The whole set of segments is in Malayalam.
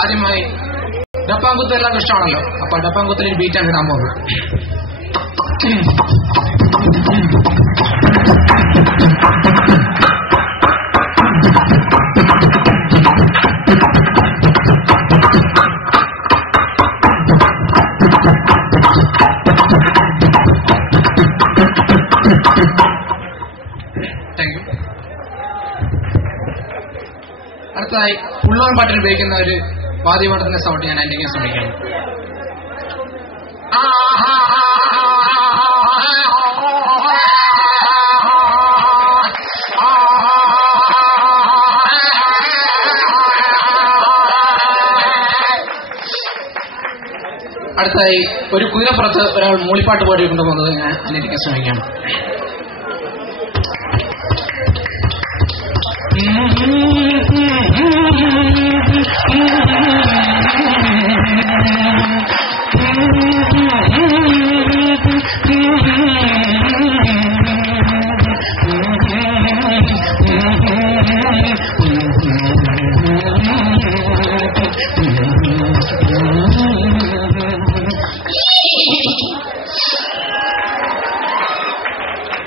ആദ്യമായി ഡപ്പാങ്കുത്ത് എല്ലാവർക്കും ഇഷ്ടമാണല്ലോ. അപ്പൊ ഡപ്പാങ്കുത്തിൽ ഒരു ബീറ്റാണ് ഇടാൻ പോകുന്നത്. അടുത്തതായി പുള്ളോൺ പാട്ടിന് ഉപയോഗിക്കുന്ന ഒരു വാദ്യപാഠത്തിന്റെ സൗണ്ട് ഞാൻ അതിലേക്ക് ശ്രമിക്കണം. അടുത്തായി ഒരു കുതിരപ്പുറത്ത് ഒരാൾ മൂളിപ്പാട്ട് പാടി കൊണ്ടുപോകുന്നത് ഞാൻ അതിലേക്ക് ശ്രമിക്കണം.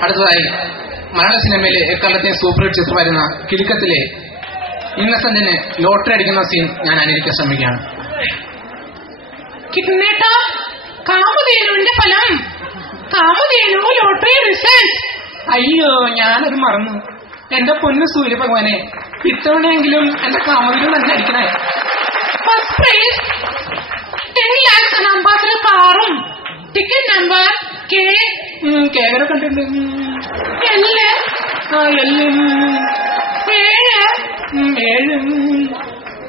അടുത്തതായി മലയാള സിനിമയിലെ എക്കാലത്തെയും സൂപ്പർ ഹിറ്റ് ചിത്രമായിരുന്ന കിലുക്കത്തിലെ ഇന്നസെന്റിന് ലോട്ടറി അടിക്കുന്ന സീൻ ഞാൻ അനുകരിക്കാൻ ശ്രമിക്കുകയാണ്. കിട്ടുന്നേട്ടാ, കാമധേനുവിന്റെ ഫലം, കാമധേനു ലോട്ടറി റിസൾട്ട്. അയ്യോ, ഞാനത് മറന്നു. എന്റെ പൊന്നു സൂര്യ ഭഗവാനെ, ഇത്തവണയെങ്കിലും എന്റെ കാമധേനു തന്നെ അടിക്കണേ. ഫസ്റ്റ് പ്രൈസ് 10 lakhs അംബാസഡർ കാറും. ടിക്കറ്റ് നമ്പർ കേരള കണ്ടിട്ടുണ്ട്. L 7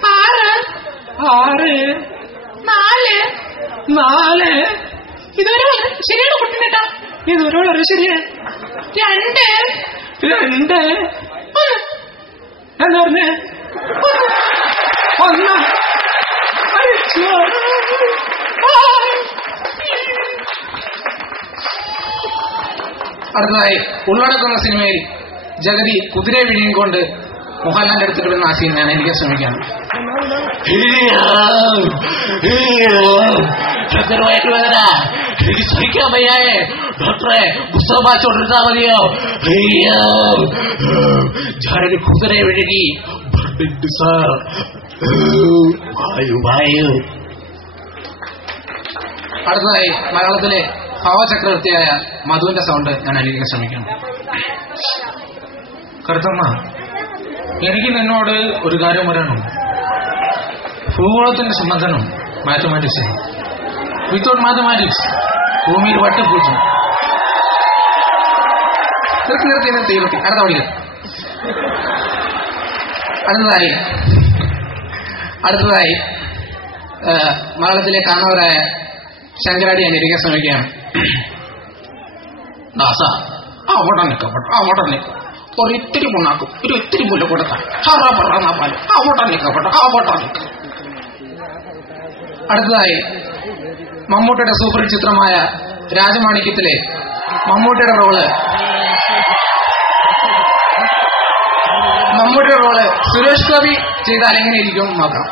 6 4 ഇതുവരെ ശരിയാണോ കുട്ടിനേട്ടാ? ഇതുവരെ വളരെ ശരിയാ. 2 എന്താ പറഞ്ഞേ? 1 അടുത്തതായി ഉള്ളടക്കുന്ന സിനിമയിൽ ജഗതി കുതിരയെ വിഴിയും കൊണ്ട് മോഹൻലാലിന്റെ അടുത്തിട്ട് വരുന്ന ആ സീൻ ഞാൻ എനിക്ക് ശ്രമിക്കാം. എനിക്ക് സഹിക്കാൻ വയ്യായേ ഡോക്ടറെ, പുസ്തകം വായിച്ചോണ്ടിരുന്നാ മതിയോ? ഞാനൊരു കുതിരയെ വിഴുകി. അടുത്തതായി മലയാളത്തിലെ ഭാവചക്രവർത്തിയായ മധുവിന്റെ സൗണ്ട് ഞാൻ അനുകരിക്കാൻ ശ്രമിക്കണം. കറുത്തമ്മ, എനിക്ക് നിന്നോട് ഒരു കാര്യം പറയണം. ഭൂഗോളത്തിന്റെ സംബന്ധനം മാത്തമാറ്റിക്സ്. വിത്തൗട്ട് മാത്തമാറ്റിക്സ് ഭൂമിയിൽ വട്ടപ്പൂച്ചു. തീർത്തി അടുത്ത വഴികൾ. അടുത്തതായി മലയാളത്തിലെ കാണവരായ ശങ്കരാടി അനുകരിക്കാൻ ശ്രമിക്കുകയാണ്. ദാസ, അവിടെ നിൽക്കപ്പെട്ട ഒരിത്തിരി മുന്നാക്കും, ഒരു ഇത്തിരി പുല്ല് കൊടുത്താൽ പാല് അവിടെ നിൽക്കപ്പെട്ട. അടുത്തതായി മമ്മൂട്ടിയുടെ സൂപ്പർ ചിത്രമായ രാജമാണിക്യത്തിലെ മമ്മൂട്ടിയുടെ റോള് സുരേഷ് ഗോപി ചെയ്താൽ എങ്ങനെയിരിക്കും നോക്കാം.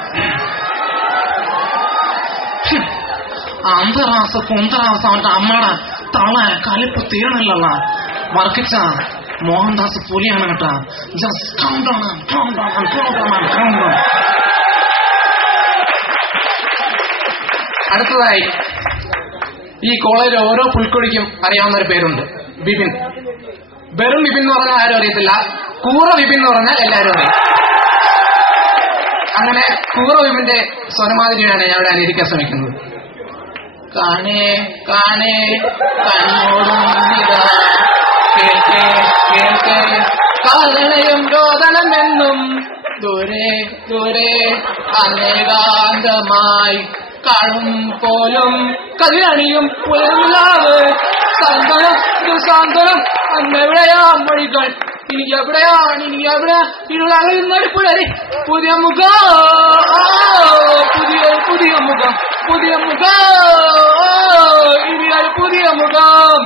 അന്തരാസ കുന്തരാസ അവന്റെ അമ്മയുടെ തള കലിപ്പ് തീരണില്ലല്ല. വർക്കിച്ച മോഹൻദാസ് പുലിയാണ് കേട്ടാ. അടുത്തതായി ഈ കോളേജിലെ ഓരോ പുൽക്കൊടിക്കും അറിയാവുന്ന ഒരു പേരുണ്ട്, ബിപിൻ. വെറും ബിപിൻ എന്ന് പറഞ്ഞാൽ ആരും അറിയത്തില്ല, കൂറ ബിപിൻ എന്ന് പറഞ്ഞാൽ എല്ലാവരും അറിയും. അങ്ങനെ കൂറ ബിപിന്റെ സ്വരമാതിരിയാണ് ഞാൻ ഇവിടെ അനുകരിക്കാൻ ശ്രമിക്കുന്നത്. കാണേ കാണേ കണ്ണോടും കേൾക്കേ കേൾക്കേ കാരണയും രോദനമെന്നും ദൂരെ ദൂരെ അനേകാന്തമായി കാണും പോലും കതിരണിയും പുലർലാവ് സാന്ത്വനം അന്നെവിടെയാ മൊഴികൾ എനിക്ക് എവിടെയാണ് ഇരുളകഴുന്നടിപ്പുഴരെ പുതിയ മുഖം പുതിയ മുഖം ഇനിയൊരു പുതിയ മുഖം.